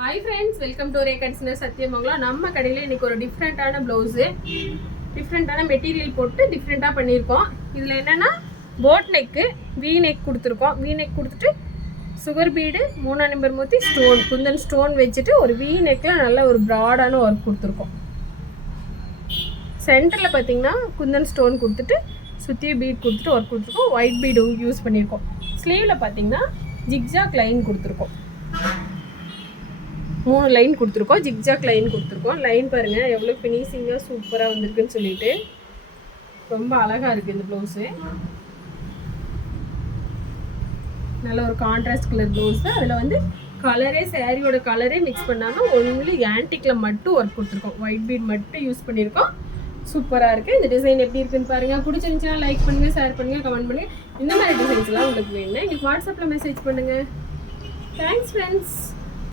Hi friends, welcome to ரேகன்ஸ்னர் சத்தியமங்கலம். நம்ம கடையில் இன்றைக்கி ஒரு டிஃப்ரெண்ட்டான ப்ளவுஸு, டிஃப்ரெண்ட்டான மெட்டீரியல் போட்டு டிஃப்ரெண்ட்டாக பண்ணியிருக்கோம். இதில் என்னென்னா போட் நெக்கு, வி நெக் கொடுத்துருக்கோம். வி நெக் கொடுத்துட்டு சுகர் பீடு, 3 நம்பர் மூத்தி ஸ்டோன், குந்தன் ஸ்டோன் வச்சுட்டு ஒரு வி நெக்கில் நல்ல ஒரு ப்ராடான ஒர்க் கொடுத்துருக்கோம். சென்டரில் பார்த்திங்கன்னா குந்தன் ஸ்டோன் கொடுத்துட்டு சுற்றி பீட் கொடுத்துட்டு ஒர்க் கொடுத்துருக்கோம். ஒயிட் பீடு யூஸ் பண்ணியிருக்கோம். ஸ்லீவில் பார்த்திங்கன்னா ஜிக்ஜாக் லைன் கொடுத்துருக்கோம். 3 லைன் கொடுத்துருக்கோம். ஜிக்ஜாக் லைன் கொடுத்துருக்கோம். லைன் பாருங்கள் எவ்வளோ ஃபினிஷிங்காக சூப்பராக வந்திருக்குன்னு சொல்லிட்டு ரொம்ப அழகாக இருக்குது இந்த ப்ளவுஸு. நல்ல ஒரு கான்ட்ராஸ்ட் கலர் ப்ளவுஸு. அதில் கலரே சாரியோட கலரே மிக்ஸ் பண்ணாமல் ஒன்லி ஆன்டிக்கில் மட்டும் ஒர்க் கொடுத்துருக்கோம். ஒயிட் பீட் மட்டும் யூஸ் பண்ணியிருக்கோம். சூப்பராக இருக்குது. இந்த டிசைன் எப்படி இருக்குன்னு பாருங்கள். பிடிச்சிருந்துச்சுன்னா லைக் பண்ணுங்கள், ஷேர் பண்ணுங்கள், கமெண்ட் பண்ணுங்கள். இந்த மாதிரி டிசைன்ஸ்லாம் உங்களுக்கு வேணும்னா எங்களுக்கு வாட்ஸ்அப்பில் மெசேஜ் பண்ணுங்கள். Thanks friends.